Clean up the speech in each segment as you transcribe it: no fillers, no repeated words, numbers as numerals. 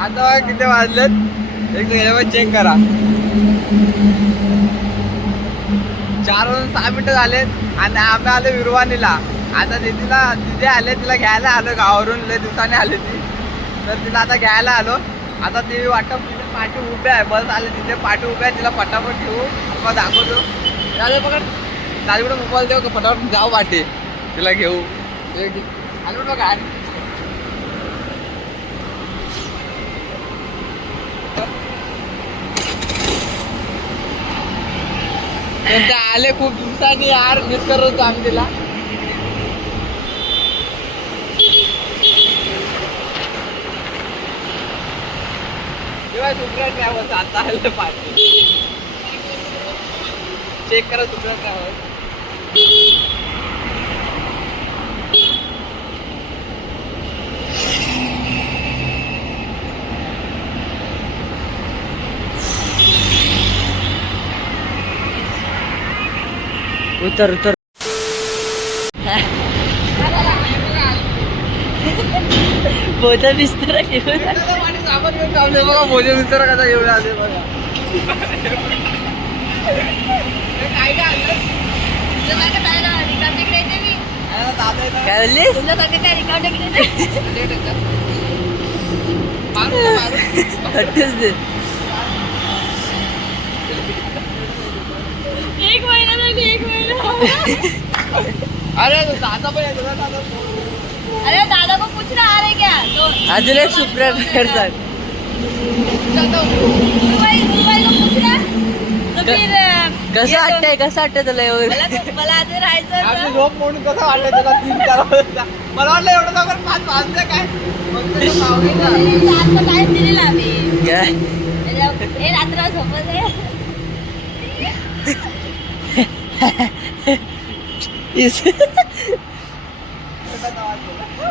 आता किती वाजलेत एक चेक करा. 4 वाजून 6 मिनिटं झालेत आणि आम्ही आलो विरवानीला. आता तिथे आले, तिला घ्यायला आलो गावावरून. लय दिवसाने आले ती, तर तिला आता घ्यायला आलो. आता ती वाटप पाठी उभ्या आहे, बस आले तिथे पाठी उभ्या आहे. तिला फटाफट ठेवू मग दाखवतो. दादा बघा दादीकडे मोबाईल देऊ का, फटाफट जाऊ वाटे तिला घेऊ. आलो बघा आले खूप दिवसांनी यार, मिस करत होतो आम्ही तिला. तेव्हा सुप्रिया ट्रॅव्हल्स आता आलं पाहिजे. चेक करा सुप्रिया ट्रॅव्हल्स. उतर उतर. बोजा बिस्तर घेऊन सामान घेऊन थांबले बघा. बोजा बिस्तर कसा घेऊन आले बघा. काय बोललीस? हट्टच दे. 1 महिना झाली, 1 महिना. अरे दादा पण येतो ना. अरे दादा को पूछ रहा आ रहे क्या? अजून एक सुप्रिया करतात. दुबई को पूछ रहा तो फिर कसं वाटतंय, कसं वाटतंय तुला एवढं? मला आधी राहायचं आपली होतं. झोप म्हणून कसं वाटलं त्याला 3-4 वाजता. मला वाटलं एवढं लवकर 5 वाजले काय. मग ते पाहुणे आता टाइम दिलेला आम्ही. काय हे रात्र झोपत आहे.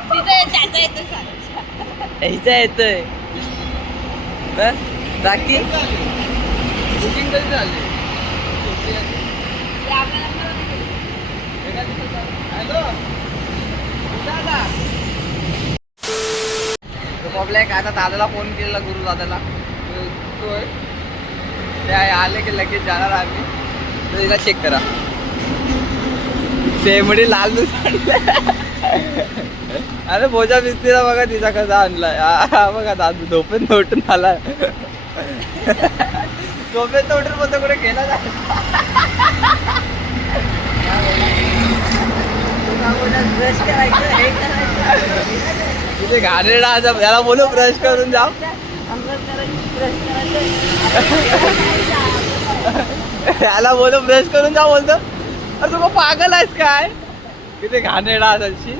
तिथे चाचा येतो सांग. यायचा येतोय बाकी. बुकिंग कधी झाली. हॅलो दादा. आता दादाला फोन केलेला, गुरु दादाला. ते आले की लगेच जाणार आम्ही. तर तिला चेक करा. सेमडी लाल अरे बोजा बिस्तीला बघा तिचा कसा आणलाय. बघा दादू झोपेत नोटून आला. झोपेत नोटून बोलतो कुठे गेला जा. ब्रश करायचं, हे करायचं. तिथे घाणेरडा याला बोलू ब्रश करून जाऊ. याला बोलू ब्रश करून जा बोलतो. अरे तू पागल आहेस काय. तिथे घाणेरडा असायची.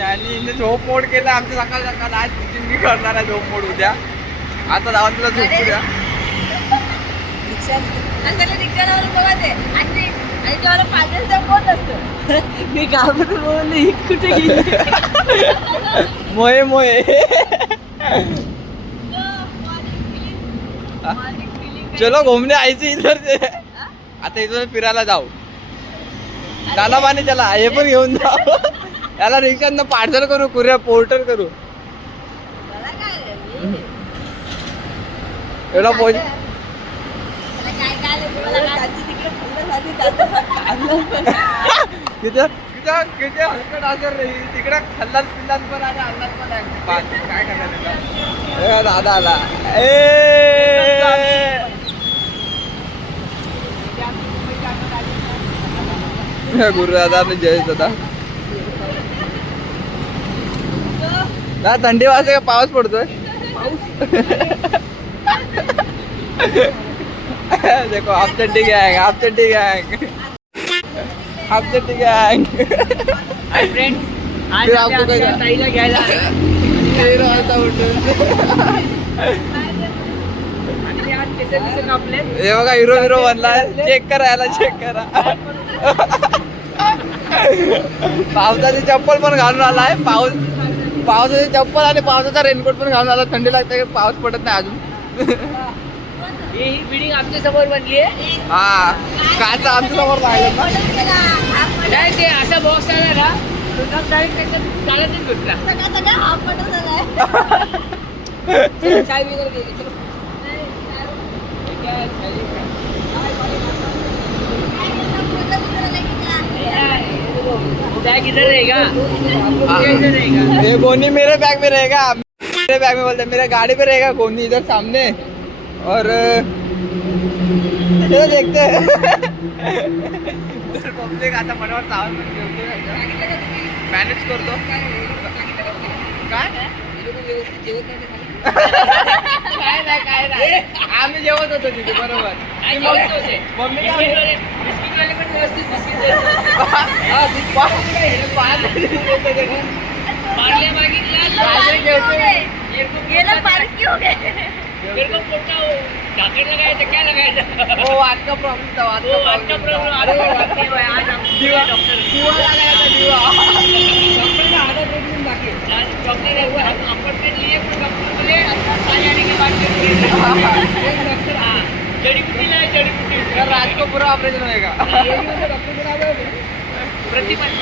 आणि झोप मोड केला आमची सकाळ सकाळ. आज मी करणार आहे झोप मोड उद्या. आता जाऊन तुला झोपू द्या. आणि जेव्हा पागल होत असतं. मी घाबरून बोलली कुठे गेली. मोये मोये. चलो घुमने आयचे इधर से. आता इथून फिरायला जाऊ. त्याला पाणी त्याला हे पण घेऊन जाऊ. याला रिक्षातनं पार्सल करू, कुरिअर पोर्टर करू. एवढा पोच किती हलकट असर रे. तिकडे खल्लात पिल्लात पण आणि अन्नात पण आहे. काय करणार दादा आला. गुरु दादा जय दादा. ना थंडी वाजते का पाऊस पडतोय. देखो हाफ चड्डी गैंग, हाफ चड्डी गैंग, हाफ चड्डी गैंग. फिर आपको ताईला घ्यायला हे बघा हिरो हिरो बनलाय. चेक करा याला, चेक करा. पावसाची चप्पल पण घालून आलाय. पावसाची चप्पल आणि पावसाचा रेनकोट पण घालून आला. थंडी लागते, पाऊस पडत नाही अजून. ही बिल्डिंग आमच्या समोर बनली आहे. हा काच आमच्या समोर राहिलं ना. ऑर्डर केला. Half order. नाही ते असा बॉक्स आला ना तो डायरेक्ट त्याच्यात चालतच भेटला. सगळा सगळा हाफ ऑर्डर झालाय. चाय वगैरे घे. चलो. नाही, काय खाली काय? बैग इधर रहेगा. इधर रहेगा. ये गोनी मेरे बैग में रहेगा. मेरे बैग में बोलते मेरे गाड़ी पे रहेगा गोनी इधर सामने. और चलो देखते हैं. तर पब्लिक आता मनावर सावध पण ठेवते. मॅनेज करतो. काय काय नाही आम्ही जेवत होतो तिथे बरोबर. मम्मी काय म्हणते? बिस्किट वाले पण व्यवस्थित बिस्किट देतात. पार्ले मागितला. ये लोग पार्क क्यों हो गए? मेरे को पोटा हो ढाकण लगाया क्या लगाया हो आज का प्रॉब्लेम था. आज वो का आज का प्रॉब्लेम प्रॉब्लम आज नहीं भाई आज हम दिवा डॉक्टर दिवा लगाया था दिवा. डॉक्टर का आधा ट्रीटमेंट बाकी है. डॉक्टर है वो हम अपॉइंटमेंट लिए फिर डॉक्टर बोले साल आने के बाद डॉक्टर हाँ जड़ी बूटी लाए जड़ी बूटी यार रात को पूरा ऑपरेशन होएगा. ये भी मुझे डॉक्टर को बोला प्रतिमन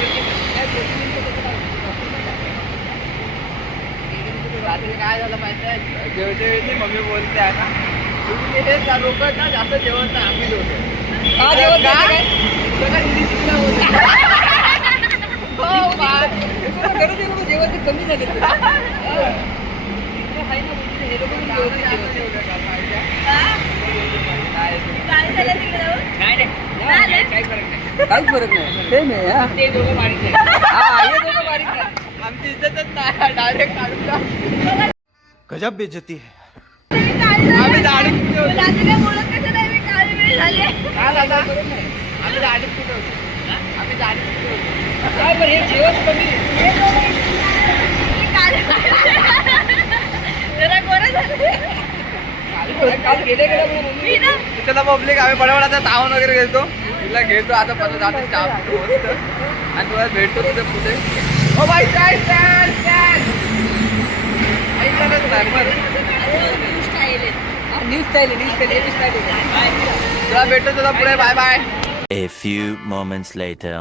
रात्री काय झालं माहिती आहे जेवते वेळी मम्मी बोलते आहे ना तुम्ही हे लोक ना जास्त जेवण ना आम्ही लोक का जेवण काय? हो जेवण ते कमी झाले गाडी झाल्या तिकडे जाऊन? नाही काही फरक नाही काहीच फरक नाही सेम आहे हा. ते दोघं बारीक आहे. हा, हे दोघं बारीक आहे. आमची इज्जतच नाही डायरेक्ट काढून टाक. गजब बेइज्जती है. तुम्ही काळी झाली. आम्ही दाढी कुठे होतो? रात्री काय बोलत कसं नाही मी काळी वेळ झाली. काय झालं? आम्ही दाढीत कुठे होतो? आम्ही दाढीत कुठे होतो? काय बरं हे जेवण कमी मी काळी जरा गोरं झाले. काल गेले मी ना त्याला पब्लिक आम्ही बरोबर आता तावण वगैरे घेतो तिला घेतो आता परत जातो स्टाफ मस्त आणि तुला भेटतो तिथे पुढे. ओ बाई काय स्टँड स्टँड ऐकलंच नाही बरं न्यूज स्टाईल न्यूज स्टाईल तुला भेटतो तुला पुढे bye bye. A few moments later.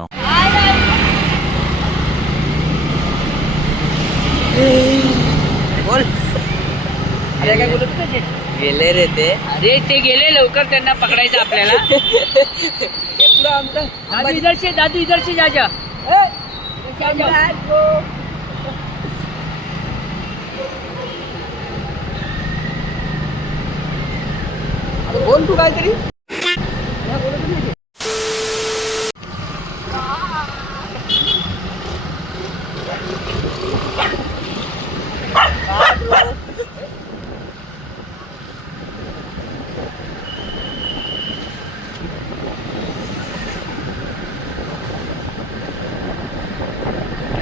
बोल अरे काय बोलत होते गेले रे ते. अरे ते गेले लवकर त्यांना पकडायचं आपल्याला दादू इधर से जा जा बोल तू काहीतरी.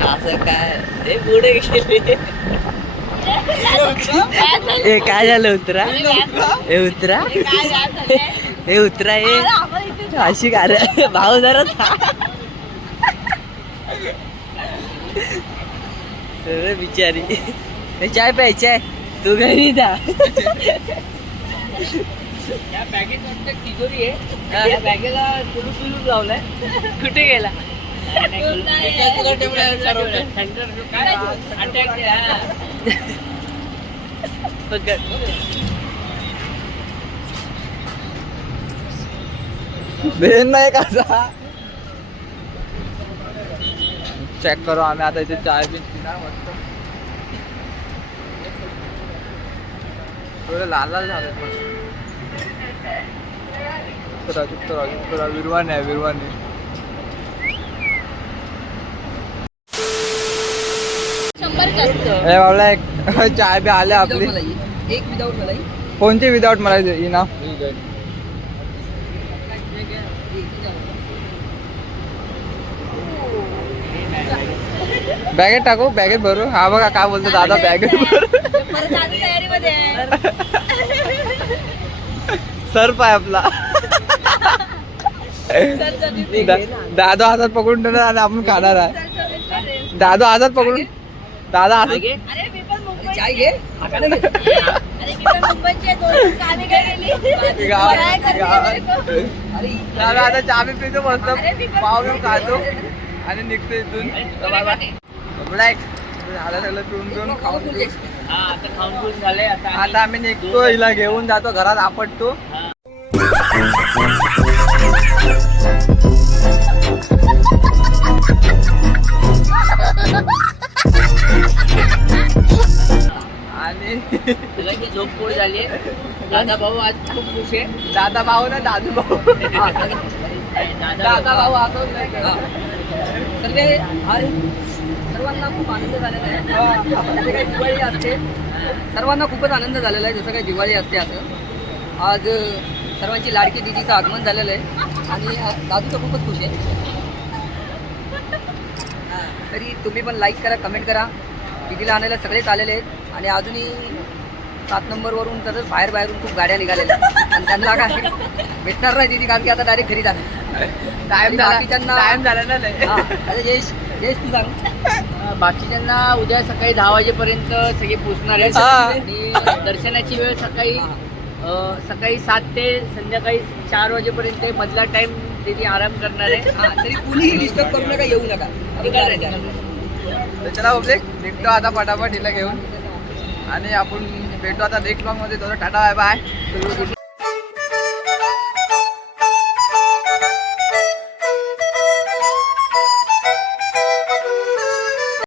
असं काय हे पुढे गेले. हे काय झालं उतरा हे उतरा हे उतरा हे अशी कार भाऊ जरा बिचारी हे चाय प्यायची आहे तू घरी जा. या बॅगेत वाटतं तिजोरी आहे या बॅगेला कुलूप लावलाय कुठे गेला बेन नाही कसा चेक करू आम्ही आता इथे चाय बिन पिणार मस्त. थोडं लाल लाल झालं विरवान आहे विरवान आहे. शंभर जास्त. ए बाबला एक चाय बी आले आपली. एक विदाउट मलाई कोणती विदाउट मलाई ना बॅगेत टाकू बॅगेत भरू. हा बघा काय बोलतो दादा बॅगेत भरू. परत आधी तयारीमध्ये आहे. सर्फ आहे आपला. दादा हातात पकडून ठेवणार आणि आपण खाणार आहे. दादा हातात पकडून दादा हातात अरे मी पण मुंबई चाय घे अरे मी मुंबईचे दोन कामी काय गेली आता चहा बी पितो मस्त अरे, मी पण पाव बिव खातो आणि निघतो इथून ब्लॅक झालं सगळं पिऊन पिऊन खाऊन पिऊन हा आता खाऊन पिऊन झालंय आता आम्ही निघतो हिला घेऊन जातो घरात आपटतो आणि सगळ्यांची झोपपोळ झाली आहे. दादा भाऊ आज खूप खुश आहे. दादा भाऊ ना दादू भाऊ दादा भाऊ असं सर्वांना खूप आनंद झालेला आहे. जसं काही दिवाळी असते सर्वांना खूपच आनंद झालेला आहे. जसं काही दिवाळी असते असं आज सर्वांची लाडकी दिदीचं आगमन झालेलं आहे आणि दादू तर खूपच खुश आहे. तरी तुम्ही पण लाईक करा, कमेंट करा. दिदीला आणायला सगळेच आलेले आहेत आणि अजूनही 7 नंबरवरून तर बाहेरून खूप गाड्या निघालेल्या आहेत. आणि त्यांना काय भेटणार नाही दिदी कारण की आता डायरेक्ट घरी जाणार. टाइम बाकीच्यांना टाइम झाला ना लय. अरे यश तू सांग. बाकीच्यांना उद्या सकाळी 10 वाजेपर्यंत सगळे पोहोचणार आहेत हा. आणि दर्शनाची वेळ सकाळी 7 ते संध्याकाळी 4 वाजेपर्यंत आहे. मधला टाइम तिथे आराम करणार आहे. तरी कुणीही डिस्टर्ब करू नका, येऊ नका. तर चला ओब्लेक निघतो आता पटापट हिला घेऊन आणि आपण भेटतो आता नेक्स्ट ब्लॉग मध्ये. Tata bye bye.